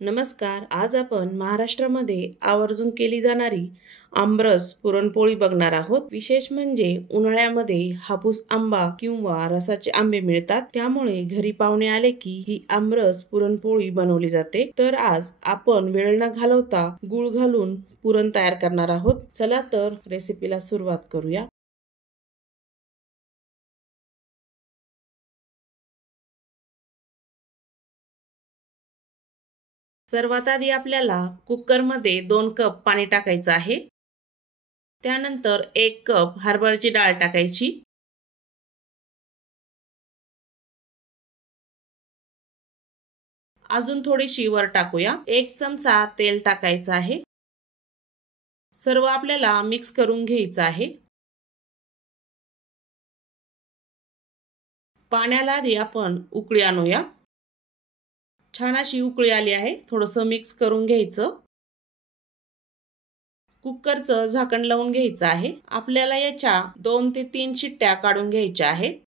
नमस्कार. आज आपण महाराष्ट्रामध्ये आवर्जून केली जाणारी आमरस पुरणपोळी बघणार आहोत. विशेष म्हणजे उन्हाळ्यामध्ये हापूस आंबा किंवा रसाचे आंबे मिळतात, त्यामुळे घरी पाहुणे आले की ही आमरस पुरणपोळी बनवली जाते. तर आज आपण वेळ न घालवता गूळ घालून पुरण तयार करणार आहोत. चला तर रेसिपीला सुरुवात करूया. सर्वात आधी आपल्याला कुकरमध्ये 2 कप पाणी टाकायचं आहे. त्यानंतर 1 कप हरभऱ्याची डाळ टाकायची. अजून थोडीशी वर टाकूया. 1 चमचा तेल टाकायचं आहे. सर्व आपल्याला मिक्स करून घ्यायचं आहे. पाण्याला आधी आपण उकळी आणूया. छान अशी उकळी आली आहे. थोडंसं मिक्स करून घ्यायचं. कुकरचं झाकण लावून घ्यायचं आहे. आपल्याला याच्या 2 ते 3 शिट्ट्या काढून घ्यायच्या आहेत.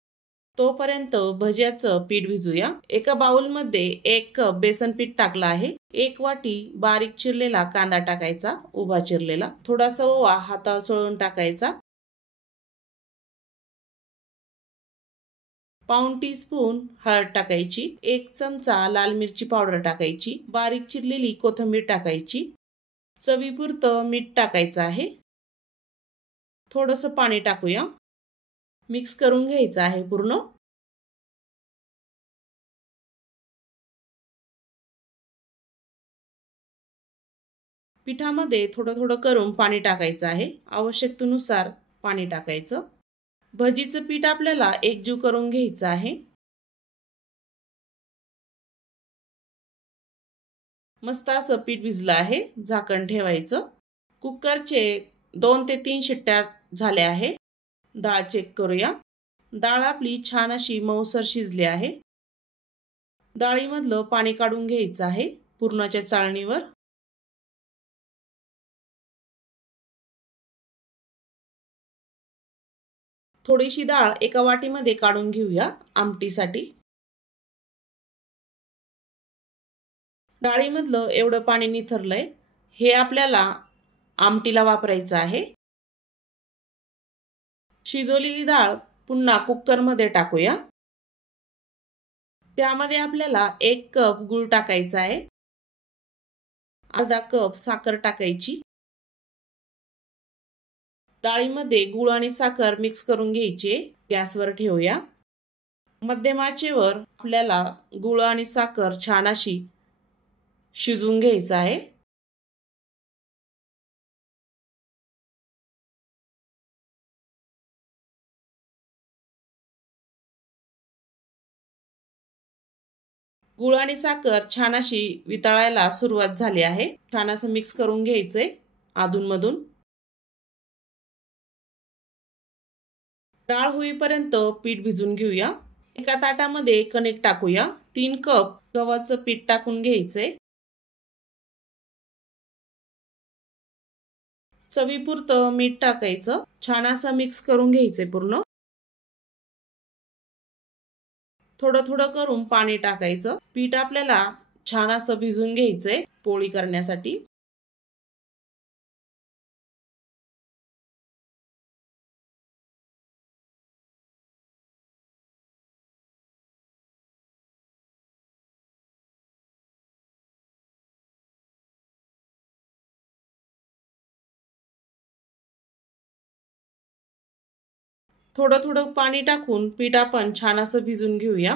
तोपर्यंत भज्याचं पीठ भिजूया. एका बाउलमध्ये 1 कप बेसन पीठ टाकलं आहे. 1 वाटी बारीक चिरलेला कांदा टाकायचा, उभा चिरलेला. थोडासा ओवा हातावर चोळून टाकायचा. पाऊण टीस्पून हळद टाकायची. 1 चमचा लाल मिरची पावडर टाकायची. बारीक चिरलेली कोथिंबीर टाकायची. चवीपुरतं मीठ टाकायचं आहे. थोडंसं पाणी टाकूया. मिक्स करून घ्यायचं आहे पूर्ण. पिठामध्ये थोडं थोडं करून पाणी टाकायचं आहे. आवश्यकतेनुसार पाणी टाकायचं. भजीचं पीठ आपल्याला एकजीव करून घ्यायचं आहे. मस्त असं पीठ भिजलं आहे. झाकण ठेवायचं. कुकरचे 2 ते 3 शिट्ट्या झाल्या आहे. डाळ चेक करूया. डाळ आपली छान अशी मऊसर शिजली आहे. डाळीमधलं पाणी काढून घ्यायचं आहे पुरणाच्या चाळणीवर. थोडीशी डाळ एका वाटीमध्ये काढून घेऊया आमटीसाठी. डाळीमधलं एवढं पाणी निथरलंय. हे आपल्याला आमटीला वापरायचं आहे. शिजवलेली डाळ पुन्हा कुकरमध्ये टाकूया. त्यामध्ये आपल्याला 1 कप गूळ टाकायचा आहे. अर्धा कप साखर टाकायची. डाळीमध्ये गूळ आणि साखर मिक्स करून घ्यायचे. गॅसवर ठेवूया. मध्यम आचेवर आपल्याला गूळ आणि साखर छान अशी शिजवून घ्यायचं आहे. गूळ आणि साखर छान अशी वितळायला सुरुवात झाली आहे. छान असं मिक्स करून घ्यायचंय अधूनमधून. डाळ होईपर्यंत पीठ भिजून घेऊया. एका ताटामध्ये कणिक टाकूया. 3 कप गव्हाचं पीठ टाकून घ्यायचंय. चवीपुरतं मीठ टाकायचं. छान असं मिक्स करून घ्यायचंय पूर्ण. थोडं थोडं करून पाणी टाकायचं. पीठ आपल्याला छान असं भिजून घ्यायचंय पोळी करण्यासाठी. थोडं थोडं पाणी टाकून पीठ आपण छान असं भिजून घेऊया.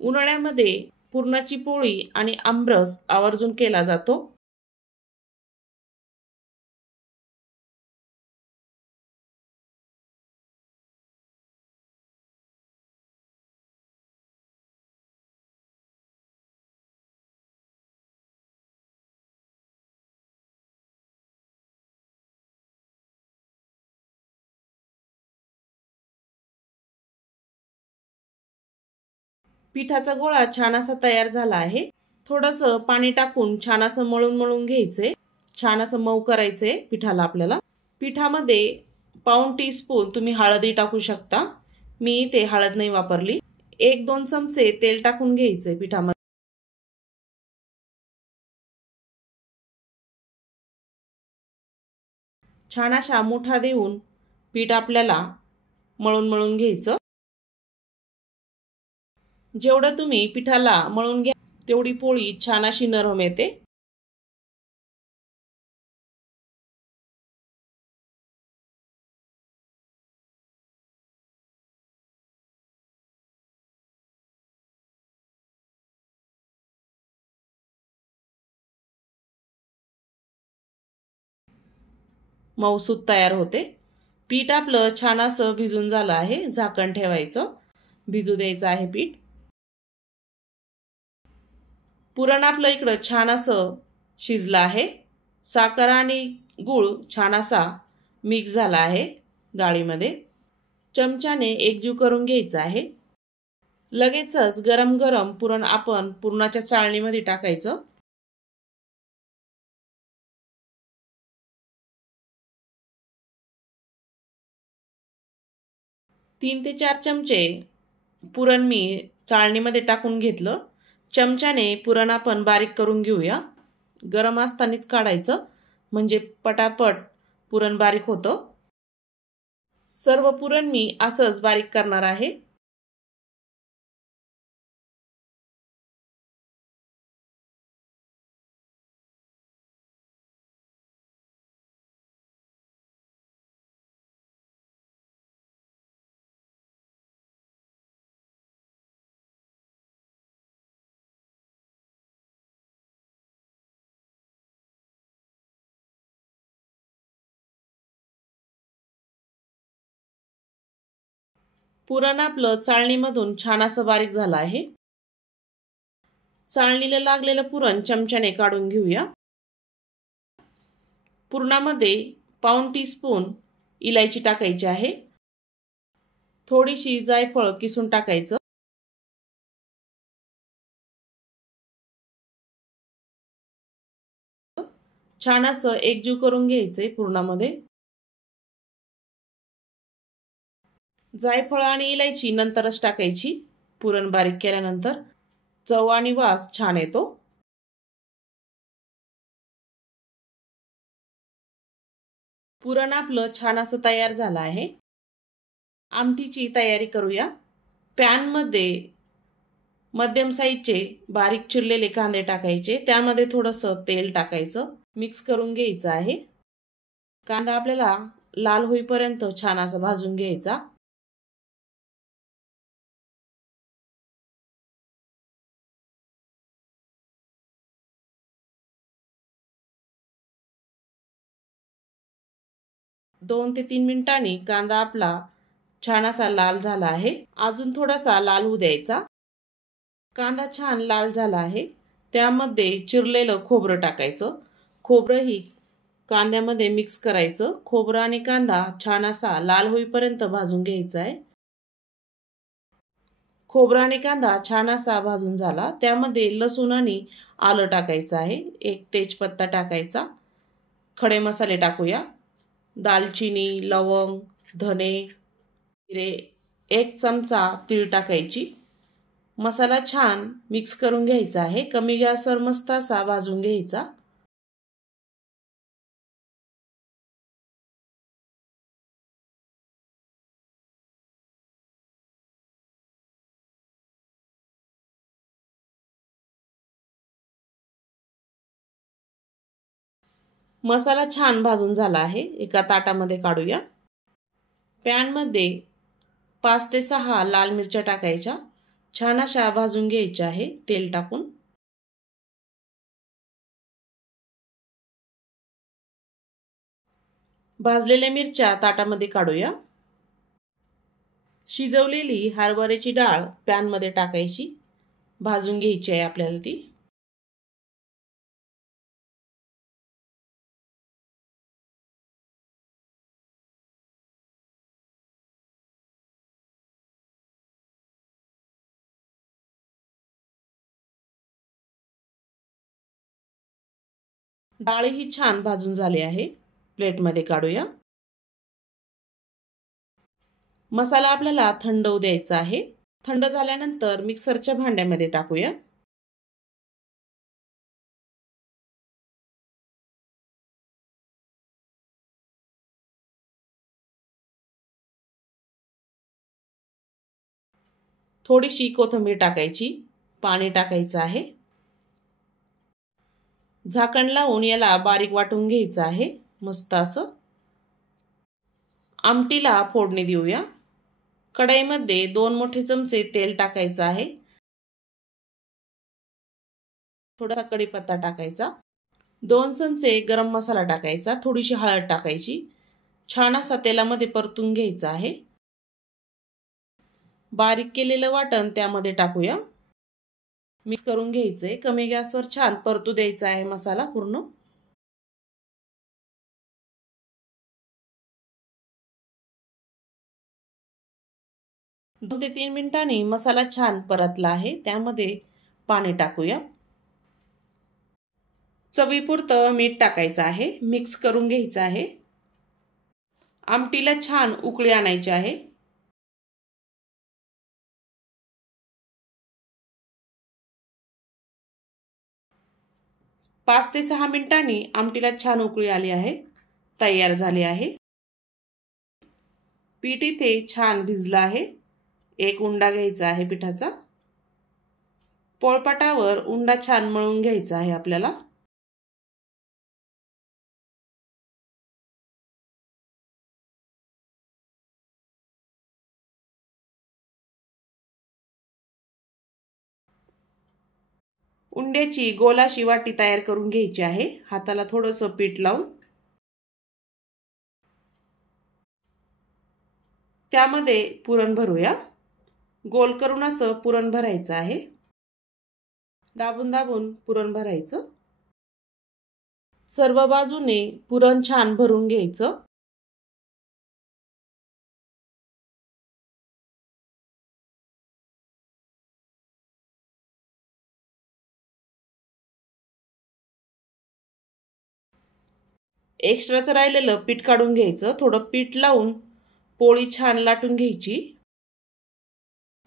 उन्हाळ्यामध्ये पुरणाची पोळी आणि आमरस आवर्जून केला जातो. पिठाचा गोळा छान असा तयार झाला आहे. थोडंसं पाणी टाकून छान असं मळून मळून घ्यायचंय. छान असं मऊ करायचंय पिठाला आपल्याला. पिठामध्ये पाऊण टीस्पून तुम्ही हळदी टाकू शकता. मी इथे हळद नाही वापरली. 1-2 चमचे तेल टाकून घ्यायचंय पिठामध्ये. छान अशा मुठा देऊन पीठ आपल्याला मळून मळून घ्यायचं। जेवढं तुम्ही पिठाला मळून घ्या तेवढी पोळी छान अशी नरम येते। मऊसूत तयार होते। पीठ आपलं छान असं भिजून झालं आहे। झाकण ठेवायचं, भिजू द्यायचं आहे पीठ। पुरण आपलं इकडं छान असं शिजलं आहे। साखर आणि गूळ छान असा मिक्स झाला आहे डाळीमध्ये। चमच्याने एकजीव करून घ्यायचं आहे। लगेचच गरम गरम पुरण आपण पुरणाच्या चाळणीमध्ये टाकायचं। 3 ते 4 चमचे पुरण मी चाळणीमध्ये टाकून घेतलं। चमच्याने पुरण आपण बारीक करून घेऊया। गरम असतानाच काढायचं म्हणजे पटापट पुरण बारीक होतं। सर्व पुरण मी असंच बारीक करणार आहे। पुरण आपलं चाळणीमधून छान असं बारीक झालं आहे। चाळणीला लागलेलं पुरण चमच्याने काढून घेऊया। पुरणामध्ये पाऊण टीस्पून इलायची टाकायची आहे। थोडीशी जायफळ किसून टाकायचं। छान असं एकजीव करून घ्यायचंय पुरणामध्ये। जायफळ आणि इलायची नंतरच टाकायची पुरण बारीक केल्यानंतर, चव आणि वास छान येतो। पुरण आपलं छान असं तयार झालं आहे। आमटीची तयारी करूया। पॅन मध्ये मध्यम साईजचे बारीक चिरलेले कांदे टाकायचे, त्यामध्ये थोडंसं तेल टाकायचं, मिक्स करून घ्यायचं आहे। कांदा आपल्याला लाल होईपर्यंत छान असं भाजून घ्यायचा। दोन ते 3 मिनिटांनी कांदा आपला छान असा लाल झाला आहे। अजून थोडासा लाल होऊ द्यायचा। कांदा छान लाल झाला आहे, त्यामध्ये चिरलेलं खोबरं टाकायचं। खोबरंही कांद्यामध्ये मिक्स करायचं। खोबरं आणि कांदा छान असा लाल होईपर्यंत भाजून घ्यायचा आहे। खोबरं आणि कांदा छान असा भाजून झाला, त्यामध्ये लसूण आणि आलं टाकायचं आहे। एक तेजपत्ता टाकायचा। खडे मसाले टाकूया। दालचिनी, लवंग, धने, जिरे, 1 चमचा तीळ टाकायची। मसाला छान मिक्स करून घ्यायचा आहे। कमी गॅसवर मस्त असा भाजून घ्यायचा। मसाला छान भाजून झाला आहे। एका ताटामध्ये काढूया। पॅन मध्ये 5 ते 6 लाल मिरच्या टाकायच्या। छान अशा भाजून घ्यायच्या आहे तेल टाकून। भाजलेल्या मिरच्या ताटामध्ये काढूया। शिजवलेली हरभऱ्याची डाळ पॅन मध्ये टाकायची, भाजून घ्यायची आहे आपल्याला ती। डाळही छान भाजून झाली आहे। प्लेटमध्ये काढूया। मसाला आपल्याला थंड होऊ द्यायचा आहे। थंड झाल्यानंतर मिक्सरच्या भांड्यामध्ये टाकूया। थोडीशी कोथिंबीर टाकायची, पाणी टाकायचं आहे, झाकण लावून याला बारीक वाटून घ्यायचं आहे मस्त असं। आमटीला फोडणी देऊया। कढईमध्ये 2 मोठे चमचे तेल टाकायचं आहे, थोडासा कढीपत्ता टाकायचा, 2 चमचे गरम मसाला टाकायचा, थोडीशी हळद टाकायची, छान असा तेलामध्ये परतून घ्यायचा आहे। बारीक केलेलं वाटण त्यामध्ये टाकूया, मिक्स करून घ्यायचंय। कमी गॅसवर छान परतू द्यायचा आहे मसाला पूर्ण। 2 ते 3 मिनिटांनी मसाला छान परतला आहे, त्यामध्ये पाणी टाकूया। चवीपुरतं मीठ टाकायचं आहे, मिक्स करून घ्यायचं आहे। आमटीला छान उकळी आणायची आहे। 5 ते 6 मिनिटांनी आमटीला छान उकळी आली आहे, तयार झाली आहे। पीठ इथे छान भिजलं आहे। एक उंडा घ्यायचा आहे पिठाचा, पोळपाटावर उंडा छान मळून घ्यायचा आहे आपल्याला। उंड्याची गोलाशी वाटी तयार करून घ्यायची आहे, हाताला थोडंसं पीठ लावून त्यामध्ये पुरण भरूया। गोल करून असं पुरण भरायचं आहे, दाबून दाबून पुरण भरायचं। सर्व बाजूने पुरण छान भरून घ्यायचं। एक्स्ट्राचं राहिलेलं पीठ काढून घ्यायचं, थोडं पीठ लावून पोळी छान लाटून घ्यायची।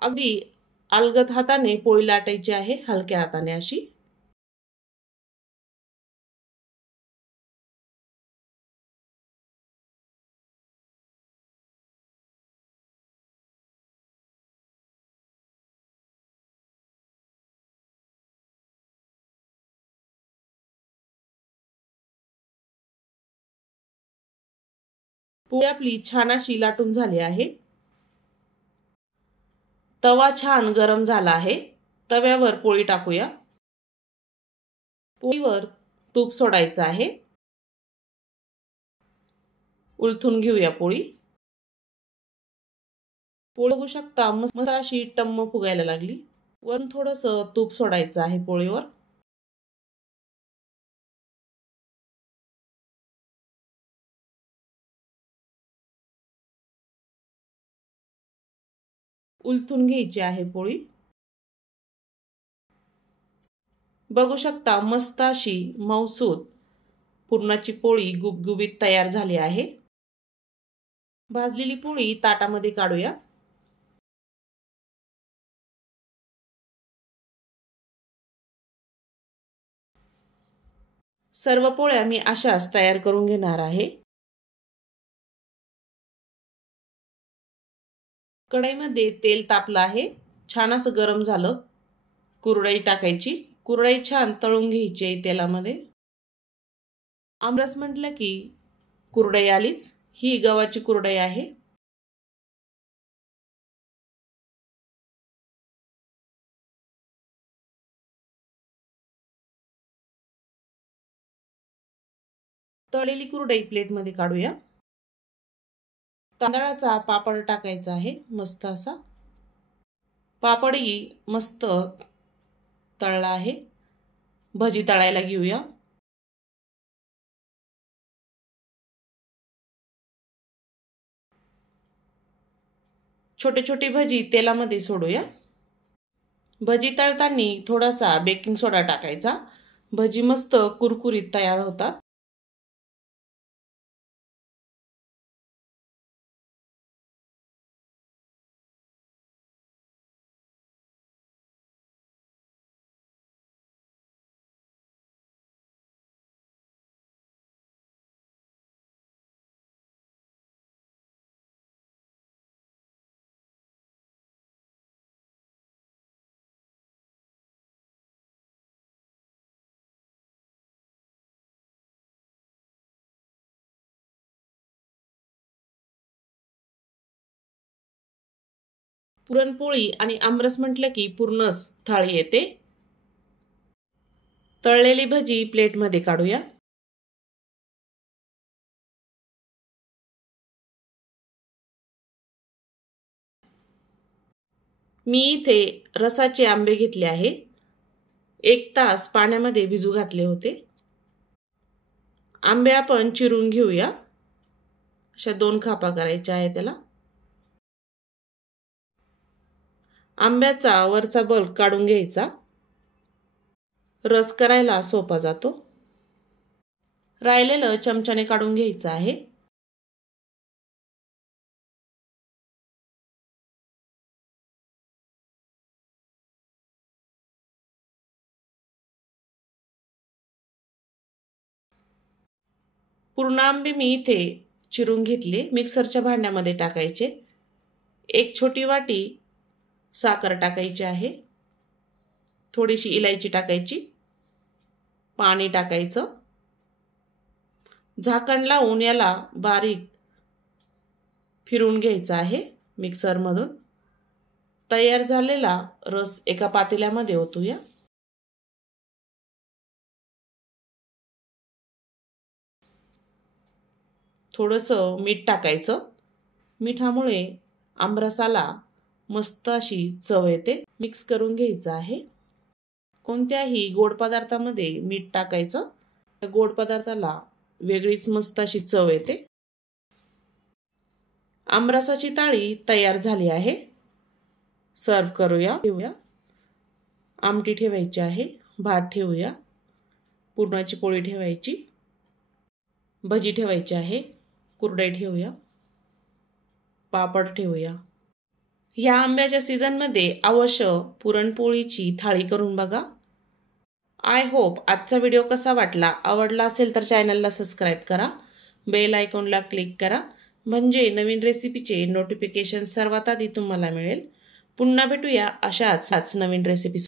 अगदी अलगद हाताने पोळी लाटायची आहे, हलक्या हाताने अशी। पोळी आपली छान अशी लाटून झाली आहे। तवा छान गरम झाला आहे, तव्यावर पोळी टाकूया। पोळीवर तूप सोडायचं आहे, उलथून घेऊया पोळी। पोळी बघू शकता मस्त अशी टम्म फुगायला लागली। वरून थोडंसं तूप सोडायचं आहे पोळीवर। उलथून घ्यायची आहे पोळी। बघू शकता मस्त अशी मऊसूत पुरणाची पोळी गुबगुबीत तयार झाली आहे। भाजलेली पोळी ताटामध्ये काढूया। सर्व पोळ्या मी अशाच तयार करून घेणार आहे। कढईमध्ये तेल तापलं आहे, छान असं गरम झालं। कुरडई टाकायची, कुरडई छान तळून घ्यायची आहे तेलामध्ये। आमरस म्हटलं की कुरडई आलीच, ही गव्हाची कुरडई आहे। तळलेली कुरडई प्लेटमध्ये काढूया। तांदळाचा पापड टाकायचा आहे मस्त असा। पापडही मस्त तळला आहे। भजी तळायला घेऊया। छोटे छोटे भजी तेलामध्ये सोडूया। भजी तळताना थोडासा बेकिंग सोडा टाकायचा, भजी मस्त कुरकुरीत तयार होतात। पुरणपोळी आणि आमरस म्हटलं की पूर्णच थाळी येते। तळलेली भजी प्लेटमध्ये काढूया। मी इथे रसाचे आंबे घेतले आहे। 1 तास पाण्यामध्ये भिजू घातले होते। आंबे आपण चिरून घेऊया। अशा 2 खापा करायच्या आहे त्याला। आंब्याचा वरचा बल्ब काढून घ्यायचा। रस करायला सोपा जातो। राहिलेलं चमच्याने काढून घ्यायचं आहे। पूर्ण आंबे मी इथे चिरून घेतले। मिक्सरच्या भांड्यामध्ये टाकायचे। 1 छोटी वाटी साखर टाकायची आहे। थोडीशी इलायची टाकायची। पाणी टाकायचं। झाकण लावून याला बारीक फिरवून घ्यायचं आहे मिक्सरमधून। तयार झालेला रस एका पातेल्यामध्ये ओतूया। थोडंसं मीठ टाकायचं। मिठामुळे आमरसाला मस्त अशी चव येते। मिक्स करून घ्यायचं आहे। कोणत्याही गोड पदार्थामध्ये मीठ टाकायचं, तर गोड पदार्थाला वेगळीच मस्त अशी चव येते। आमरसाची थाळी तयार झाली आहे। सर्व करूया। ठेवूया। आमटी ठेवायची आहे। भात ठेवूया। पुरणाची पोळी ठेवायची। भजी ठेवायची आहे। कुरडई ठेवूया। पापड ठेवूया। ह्या आंब्याच्या सीझनमध्ये अवश्य पुरणपोळीची थाळी करून बघा। आय होप आजचा व्हिडिओ कसा वाटला, आवडला असेल तर चॅनलला सबस्क्राईब करा। बेल आयकॉनला क्लिक करा, म्हणजे नवीन रेसिपीचे नोटिफिकेशन सर्वात आधी तुम्हाला मिळेल। पुन्हा भेटूया अशाच नवीन रेसिपी